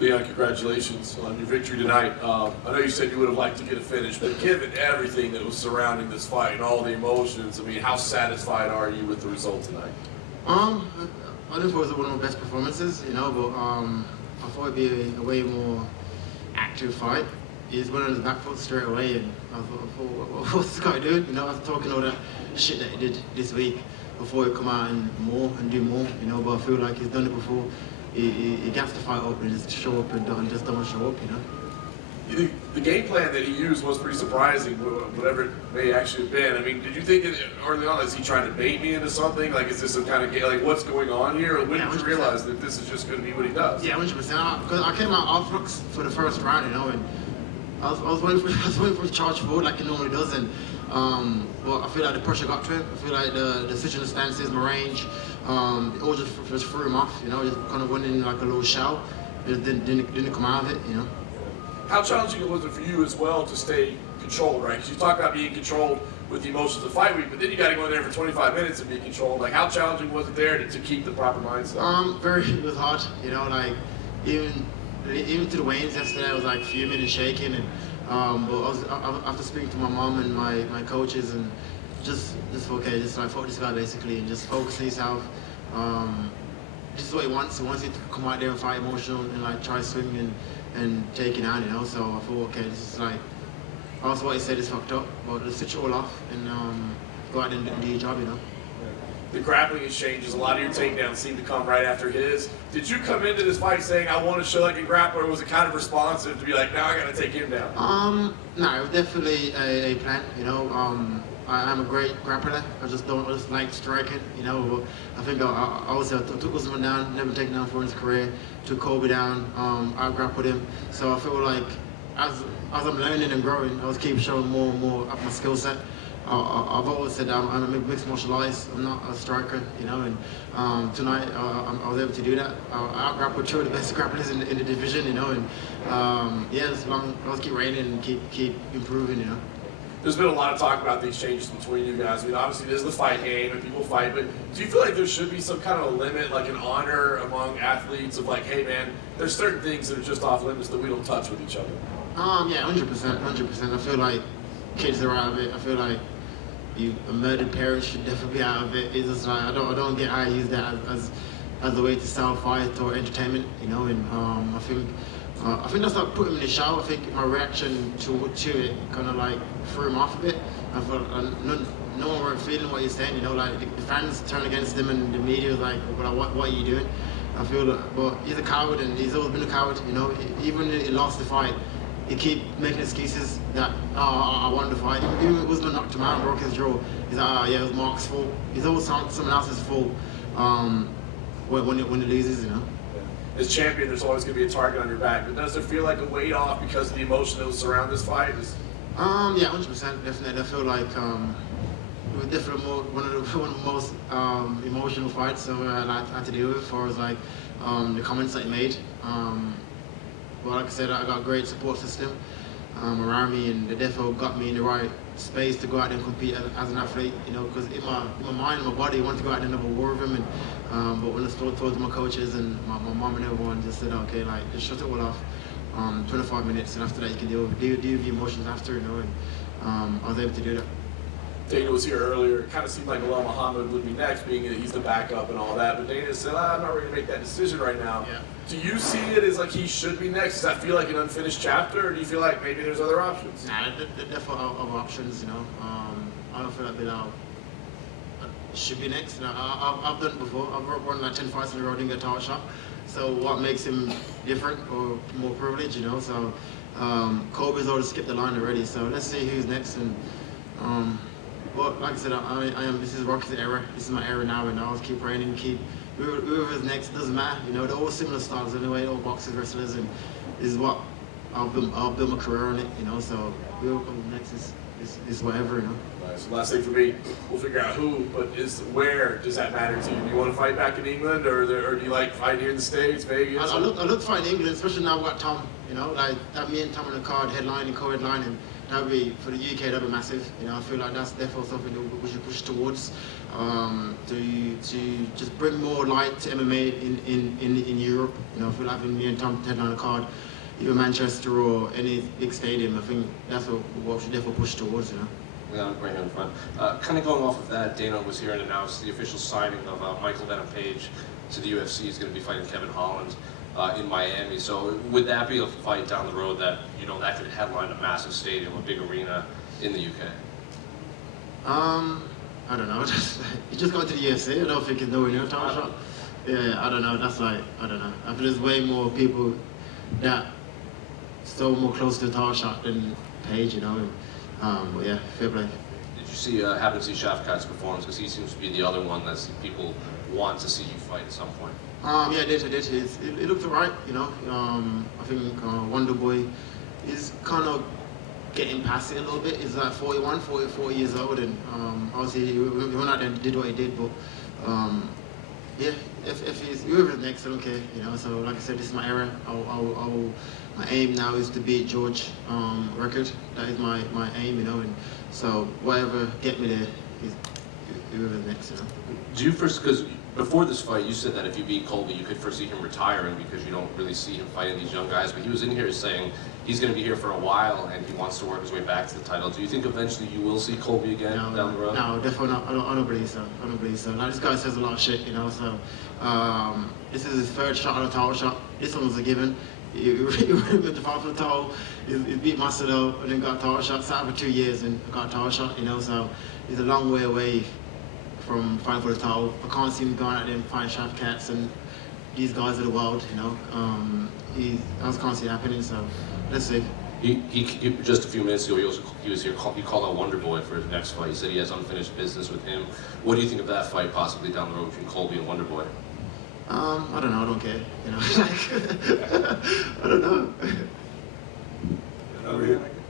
Leon, congratulations on your victory tonight. I know you said you would have liked to get a finish, but given everything that was surrounding this fight and all the emotions, I mean, how satisfied are you with the result tonight? I think it was one of my best performances, you know, but I thought it'd be a way more active fight. He's went on his back foot straight away, and I thought, what's this guy doing? You know, after talking all that shit that he did this week, before he come out and do more, you know, but I feel like he's done it before. He gets the fight up and just show up and just don't show up, you know. You think the game plan that he used was pretty surprising, whatever it may actually have been. I mean, did you think that early on, is he trying to bait me into something? Like, is this some kind of game? Like, what's going on here? Or when did you realize that this is just going to be what he does? Yeah, 100%. Because I came out orthodox for the first round, you know, and I was waiting for the charge forward like he normally does, and well, I feel like the pressure got to him. I feel like the switching the stances, my range, it all just threw him off, you know. Just kind of went in like a little shell. It didn't come out of it, you know. How challenging was it for you as well to stay controlled, right? Because you talk about being controlled with the emotions of fight week, but then you got to go in there for 25 minutes and be controlled. Like, how challenging was it there to keep the proper mindset? It was hard, you know. Like even to the weigh-ins yesterday, I was like fuming and shaking, and but I was after speaking to my mom and my coaches, and just okay, just like fuck this guy basically, and just focus on yourself. This is what he wants. He wants you to come out there and fight emotional and like try swing and take it down, you know. So I thought, okay, this is like also what he said is fucked up, but just switch it all off and go out there and do your job, you know. The grappling exchanges, a lot of your takedowns seem to come right after his. Did you come into this fight saying, I want to show I can grapple, or was it kind of responsive to be like, now I got to take him down? No, it was definitely a plan, you know. I'm a great grappler. I just like striking, you know. I think I took Usman down, never taken down for his career, took Colby down, I grappled him. So I feel like as I'm learning and growing, I was keep showing more and more of my skill set. I've always said I'm a mixed martial artist. I'm not a striker, you know. And tonight I was able to do that. I grappled two of the best grapplers in the division, you know. And yeah, let's keep raining and keep improving, you know. There's been a lot of talk about the exchanges between you guys. I mean, obviously there's the fight game and people fight, but do you feel like there should be some kind of a limit, like an honor among athletes of like, hey man, there's certain things that are just off limits that we don't touch with each other? Yeah, 100%. I feel like kids are out of it. I feel like a murdered parent should definitely be out of it. It's just like I don't get how I use that as a way to sell fight or entertainment, you know. And I think that's like putting him in the shower. I think my reaction to it kind of like threw him off a bit. I felt no one were feeling what he's saying, you know. Like the fans turned against him and the media was like, what are you doing? I feel that, but he's a coward and he's always been a coward, you know. Even when he lost the fight, he keep making excuses that I won the fight. Even if Usman knocked him out and broke his jaw, he's like, yeah, it was Mark's fault. He's always someone else's fault when he loses, you know. As champion, there's always going to be a target on your back, but does it feel like a weight off because of the emotion that was surround this fight? Yeah, 100%, definitely. I feel like it was definitely one of the most emotional fights I had to deal with, as far as like the comments that he made. Well, like I said, I got a great support system around me, and they definitely got me in the right space to go out there and compete as an athlete, you know, because in my mind and my body, I wanted to go out there and have a war with him, but when I told my coaches and my mom and everyone just said, okay, like, just shut it all off, 25 minutes, and after that you can deal with the emotions after, you know, and I was able to do that. Dana was here earlier. It kind of seemed like Bilal Muhammad would be next, being that he's the backup and all that. But Dana said, I'm not ready to make that decision right now. Yeah. Do you see it as like he should be next? Does that feel like an unfinished chapter, or do you feel like maybe there's other options? Nah, there definitely other options, you know. I don't feel like Bilal should be next. You know, I've done it before. I've run like 10 fights in a row, didn't get a title shot. So what makes him different or more privileged, you know? So Colby's already skipped the line already. So let's see who's next. And but like I said, I am. This is Rocky's era. This is my era now, and I'll keep training, whoever's next, doesn't matter. You know, they're all similar styles anyway, all boxers, wrestlers, and this is what I'll build my career on it. You know, so whoever comes next is whatever. You know. Right, so last thing for me, we'll figure out who, but where does that matter to you? Do you want to fight back in England, or do you like fighting here in the States, Vegas? I look to fight in England, especially now we got Tom. You know, like that me and Tom on the card, headlining, co-headlining. that'd be for the UK. That'd be massive. You know, I feel like that's definitely something that we should push towards to just bring more light to MMA in Europe. You know, I feel like having me and Tom headline a card, either Manchester or any big stadium. I think that's what we should definitely push towards. You know. Yeah, right here in front. Kind of going off of that, Dana was here and announced the official signing of Michael Venom Page to the UFC. He's going to be fighting Kevin Holland in Miami. So would that be a fight down the road that, you know, that could headline a massive stadium, a big arena in the UK? I don't know. You just go to the UFC. I don't think it's nowhere near a title shot. Yeah, I don't know. That's like, I don't know. I feel there's way more people that so more close to the title shot than Page, you know. But yeah, fair play. Did you see, happen to see Shafkat's performance? Because he seems to be the other one that people want to see you fight at some point. Yeah, I did. It looked alright, you know. I think Wonder Boy is kind of getting past it a little bit. He's like 41, 44 years old, and obviously he went out there and did what he did. But yeah, if he's whoever's next, I don't care, you know. So like I said, this is my era. My aim now is to beat George record. That is my aim, you know. And so whatever get me there is whoever's next, you know. Do you first, because before this fight, you said that if you beat Colby, you could foresee him retiring because you don't really see him fighting these young guys. But he was in here saying he's going to be here for a while and he wants to work his way back to the title. Do you think eventually you will see Colby again down the road? No, definitely not. I don't believe so. I don't believe so. Like, this guy says a lot of shit, you know. So this is his third shot on a title shot. This one was a given. He went to fight for the title. He beat Macedo and then got a title shot. Sat for 2 years and got a title shot, you know. So he's a long way away from fighting for the title. I can't see him going out there and fighting Shafkats and these guys of the world, you know. I just can't see it happening, so let's see. He just a few minutes ago, he was here. He called out Wonder Boy for his next fight. He said he has unfinished business with him. What do you think of that fight possibly down the road between Colby and Wonder Boy? I don't know. I don't care. You know, I don't know.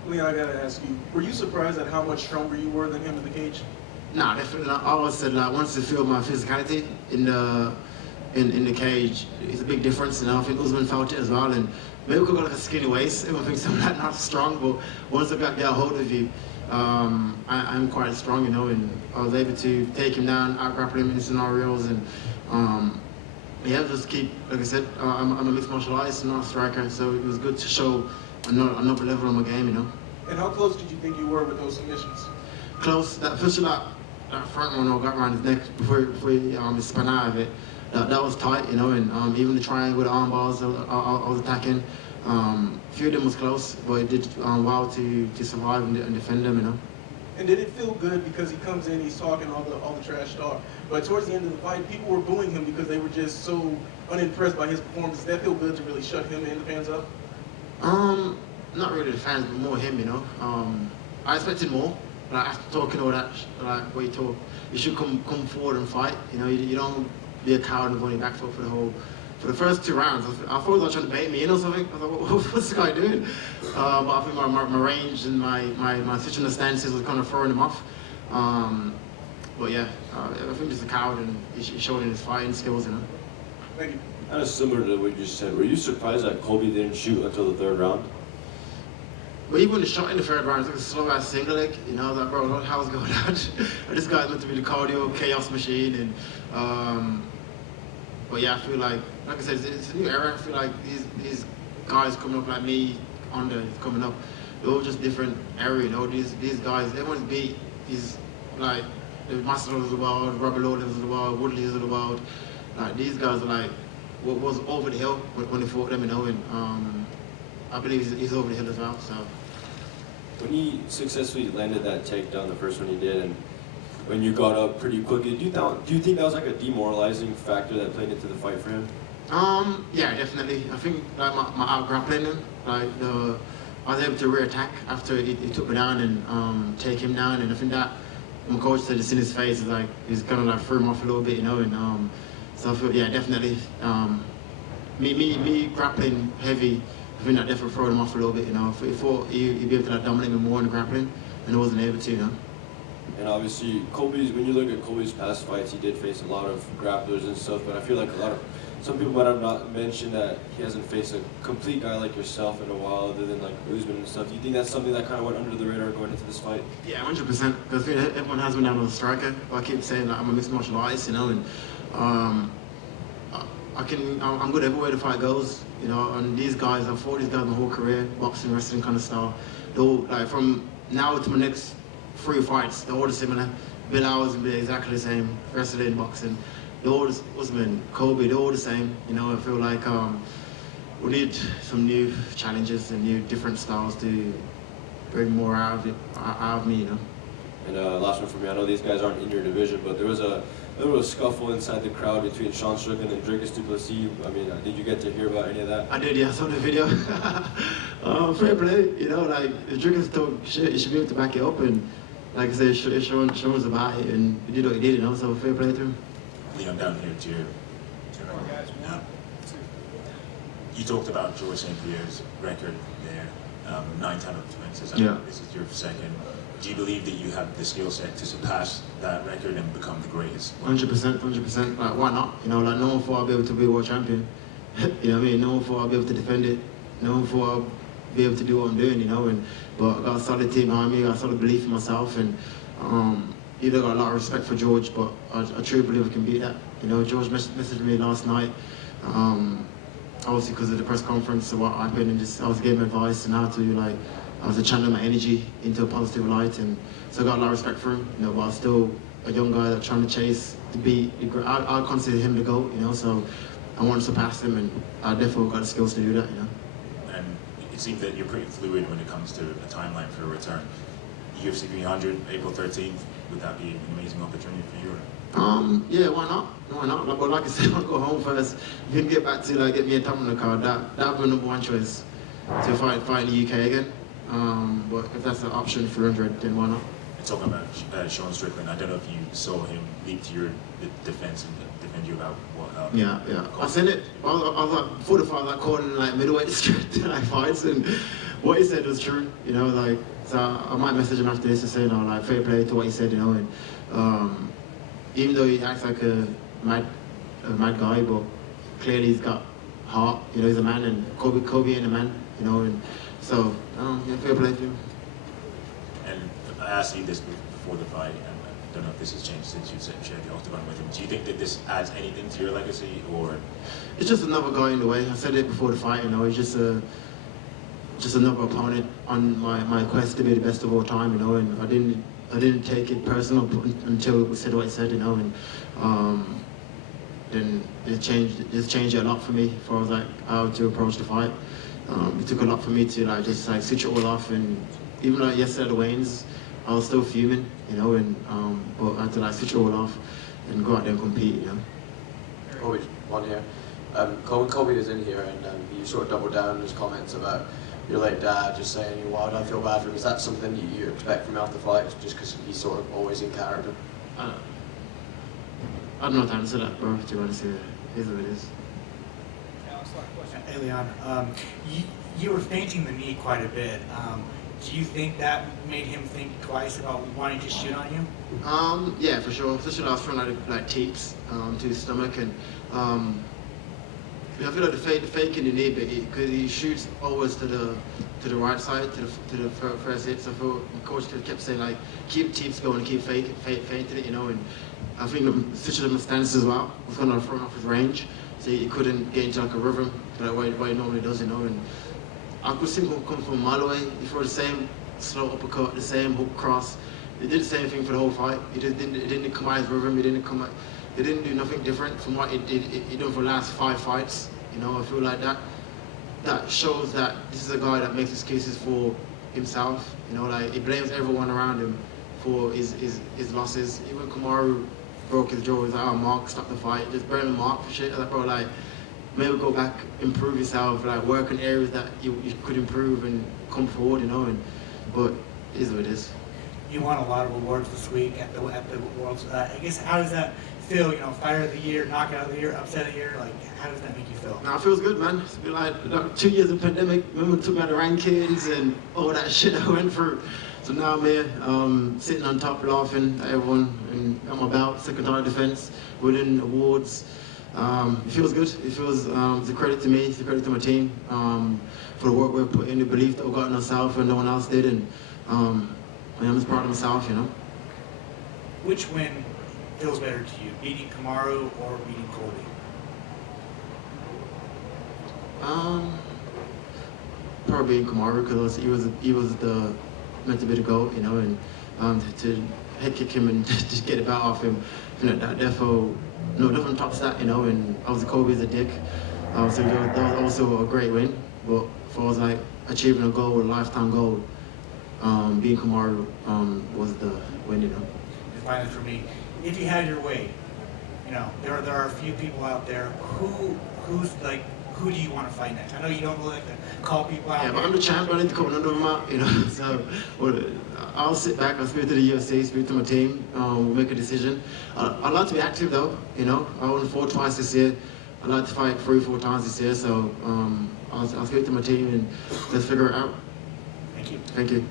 Leon, I gotta ask you: were you surprised at how much stronger you were than him in the cage? Nah, definitely not. I always said like once to feel my physicality in the cage, it's a big difference. You know, I think Usman felt it as well, and maybe we could go like a skinny waist. Everyone thinks I'm not strong, but once I get a hold of you, I'm quite strong, you know, and I was able to take him down, out-grapple him in scenarios, and yeah, just keep, like I said, I'm a mixed martial artist, not a striker, so it was good to show another level of my game, you know. And how close did you think you were with those submissions? Close. That first shot, that front one I got around his neck before he spun out of it. That was tight, you know, and even the triangle with the arm bars I was attacking. A few of them was close, but it did well to survive and defend them, you know. And did it feel good because he comes in, he's talking all the trash talk, but towards the end of the fight, people were booing him because they were just so unimpressed by his performance? Does that feel good to really shut him and the fans up? Not really the fans, but more him, you know. I expected more. Like after talking all that, like what he talk, you should come forward and fight. You know, you don't be a coward and go on your back foot for the first 2 rounds. I thought he was trying to bait me in or something. I was like, what's this guy doing? But I think my range and my switching the stances was kind of throwing him off. But yeah, I think he's a coward and he showed in his fighting skills, you know. Thank you. Kind of similar to what you just said. Were you surprised that Colby didn't shoot until the 3rd round? But even the shot in the 3rd round, it's like a slow ass single leg. You know, I was like, bro, what the hell's going on? This guy's meant to be the cardio chaos machine. And but yeah, I feel like I said, it's a new era. I feel like these guys coming up like me, coming up, they're all just different era. You know, these guys, everyone's beat. These like the Masters of the world, Robert Lawlers of the world, Woodleys of the world. Like these guys are like what was over the hill when they fought them. You know, and I believe he's over the hill as well. So. When he successfully landed that takedown, the first one he did, and when you got up pretty quickly, do you think that was like a demoralizing factor that played into the fight for him? Yeah, definitely. I think like my out grappling him, like I was able to rear-attack after he took me down and take him down, and I think that my coach said it's in his face, like he's kind of like threw him off a little bit, you know, and so I feel, yeah, definitely. Me grappling heavy, I think that definitely threw him off a little bit, you know. If he thought he'd be able to like, dominate me more in the grappling, and I wasn't able to, you know. And obviously, when you look at Colby's past fights, he did face a lot of grapplers and stuff, but I feel like a lot of some people might have not mentioned that he hasn't faced a complete guy like yourself in a while, other than like Usman and stuff. Do you think that's something that kind of went under the radar going into this fight? Yeah, 100%. Because everyone has me down as a striker. I keep saying that I'm a mixed martial artist, you know, and I'm good everywhere the fight goes, you know. And these guys, I've fought these guys my whole career, boxing, wrestling kind of style. They're all, like, from now to my next 3 fights, they're all similar. Bill Hours will be exactly the same, wrestling, boxing. They're all, Usman, Colby, they're all the same. You know, I feel like we need some new challenges and new different styles to bring more out of me, you know. And last one for me, I know these guys aren't in your division, but there was a little scuffle inside the crowd between Sean Strickland and Dricus du Plessis. I mean, did you get to hear about any of that? I did, yeah, I saw the video. Fair play, you know, like, if Dricus talk shit, you should be able to back it up, and like I said, Sean was about it, and he did what he did, you know, so fair play to him. Leon, down here to you. You talked about George St. Pierre's record there, 9 title defenses. Yeah. This is your second. Do you believe that you have the skill set to surpass that record and become the greatest? 100%. Like, why not? You know, like, no one thought I'd be able to be a world champion. You know what I mean? No one thought I'd be able to defend it. No one thought I'd be able to do what I'm doing, you know. But I got a solid team behind me. I got a solid belief in myself, and either got a lot of respect for George, but I truly believe I can beat that. You know, George messaged me last night, obviously because of the press conference, what happened, and just I was giving advice and how to, like, I was channeling my energy into a positive light, and so I got a lot of respect for him. You know, but I was still a young guy that's trying to chase to be. I consider him the GOAT, you know. So I want to surpass him, and I definitely got the skills to do that, you know. And it seems that you're pretty fluid when it comes to a timeline for a return. UFC 300, April 13th. Would that be an amazing opportunity for you? Yeah, why not? Why not? But like I said, I'll go home first. If you can get back to, like, get me a top on the card, that would be my #1 choice to fight in the UK again. But if that's an option for 100, then why not? Talking about Sean Strickland, I don't know if you saw him leap to your defense and defend you about what. Yeah. I seen it. I was like, before the fight, like, calling like middleweight like fights, and what he said was true. You know, like, so I might message him after this to say, you know, like, fair play to what he said, you know, and even though he acts like a mad guy, but clearly he's got heart. You know, he's a man, and Kobe ain't a man. You know, and so yeah, fair play to him. And I asked you this before the fight, and I don't know if this has changed since you shared the octagon with him. Do you think that this adds anything to your legacy, or? It's just another guy in the way. I said it before the fight, you know, he's just another opponent on my quest to be the best of all time, you know, and I didn't take it personal until we said what he said, you know, and then it changed a lot for me as far as, like, how to approach the fight. It took a lot for me to, like, just, like, switch it all off, and even like yesterday at the weigh-ins, I was still fuming, you know, and but I had to, like, switch it all off and go out there and compete, you know. Colby, one here. Colby is in here, and you sort of doubled down on his comments about your late dad, just saying, "Why do I feel bad for him?" Is that something you expect from him after the fight, just because he's sort of always in character? I don't know how to answer that, bro, to be honest with you. It is what it is. Hey, Leon, you were feinting the knee quite a bit. Do you think that made him think twice about wanting to shoot on you? Yeah, for sure. Especially when I was throwing like teeps to his stomach, and I feel like the fake in the knee, because he shoots always to the right side, to the first hit. So I feel the coach kept saying, like, keep teeps going, keep faking it, you know. And I think switching of my stance as well was going to throw him off his range, so he couldn't get into, like, a rhythm like what he normally does, you know. And I could see him come from a mile away. He threw the same slow uppercut, the same hook cross. He did the same thing for the whole fight. He didn't come out his rhythm. He didn't do nothing different from what he done for the last 5 fights. You know, I feel like that shows that this is a guy that makes excuses for himself. You know, like, he blames everyone around him for his losses. Even Kamaru broke his jaw. He's like, "Oh, Mark, stop the fight." Just blame Mark for shit. I was like, bro, like, maybe go back, improve yourself, like, work in areas that you could improve and come forward, you know. But it is what it is. You won a lot of awards this week at the Worlds. I guess, how does that feel? You know, Fighter of the Year, Knockout of the Year, Upset of the Year. Like, how does that make you feel? Nah, it feels good, man. It's been like 2 years of pandemic. Remember, took me out the rankings and all that shit I went through. So now I'm here, sitting on top, laughing at everyone, and got my belt, second title defense, winning awards. It feels good. It feels it's a credit to me. It's a credit to my team for the work we've put in, the belief that we got in ourselves when no one else did, and I'm just proud of myself, you know. Which win feels better to you, beating Kamaru or beating Colby? Probably beating Kamaru because he was the meant to be the GOAT, you know, and to head kick him and just get it back off him, you know, that definitely tops that, you know. And obviously Kobe's a dick, so that was also a great win. But for us, like achieving a goal, a lifetime goal, beating Kamaru was the win, you know. And finally, for me, if you had your way, you know, there are a few people out there who do you want to fight next? I know you don't really like to call people out. Yeah, but I'm the champ. I need to call none of them out, you know. So I'll sit back. I'll speak to the UFC, speak to my team. We'll make a decision. I'd like to be active though, you know. I only fought twice this year. I'd like to fight 3-4 times this year. So I'll speak to my team and let's figure it out. Thank you. Thank you.